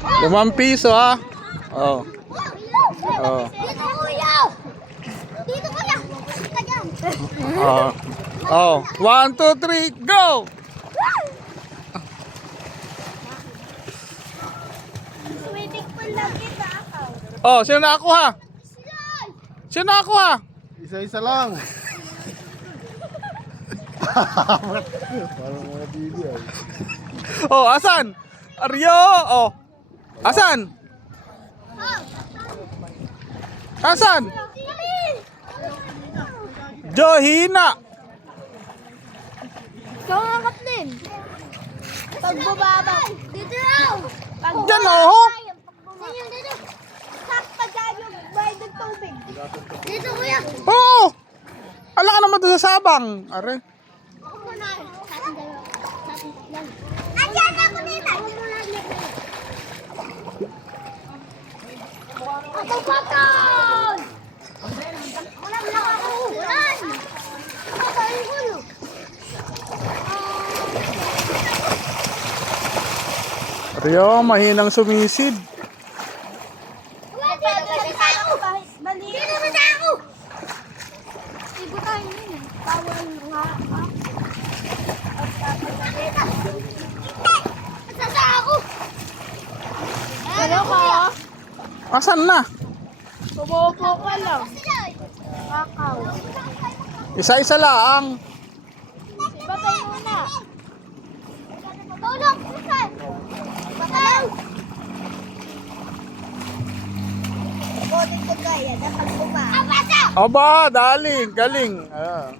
₱5 ha. Oh. Oh. Dito kuya! Dito kuya! Dito dyan! Oh. Oh. 1, 2, 3, go! Swimming pool lang kita ako. Oh, sino nakakuha? Sino nakakuha? Isa-isa lang. Parang mga bibi ay. Oh, asan? Aryo! Oh. Asan? Asan? Johina! Ikaw nga kapten. Pag bumaba. Dito raw. Pag Diyan, oh. Dito. Sakta dyan yung bayad ng tubig. Dito kuya. Oh! Ala ka naman doon sa sabang. Are. Ako muna. Sa ating dalawa. Sa ating tatlan. Andiyan ako dito. Ako muna. Ako patron! Wala ako. Ulan! Ako yung gulo. Aryo, mahinang sumisid. Dito sa ako! Ibo tayo yun eh. Bawal nga. Sa ako! Hello ka? Asan na? Bumopo ka lang. Kakaw. Isa-isa lang. Babay muna. Tulog! Babay! Kunin ko kaya, dapat ko pa. Aba, daling, galing. Ah.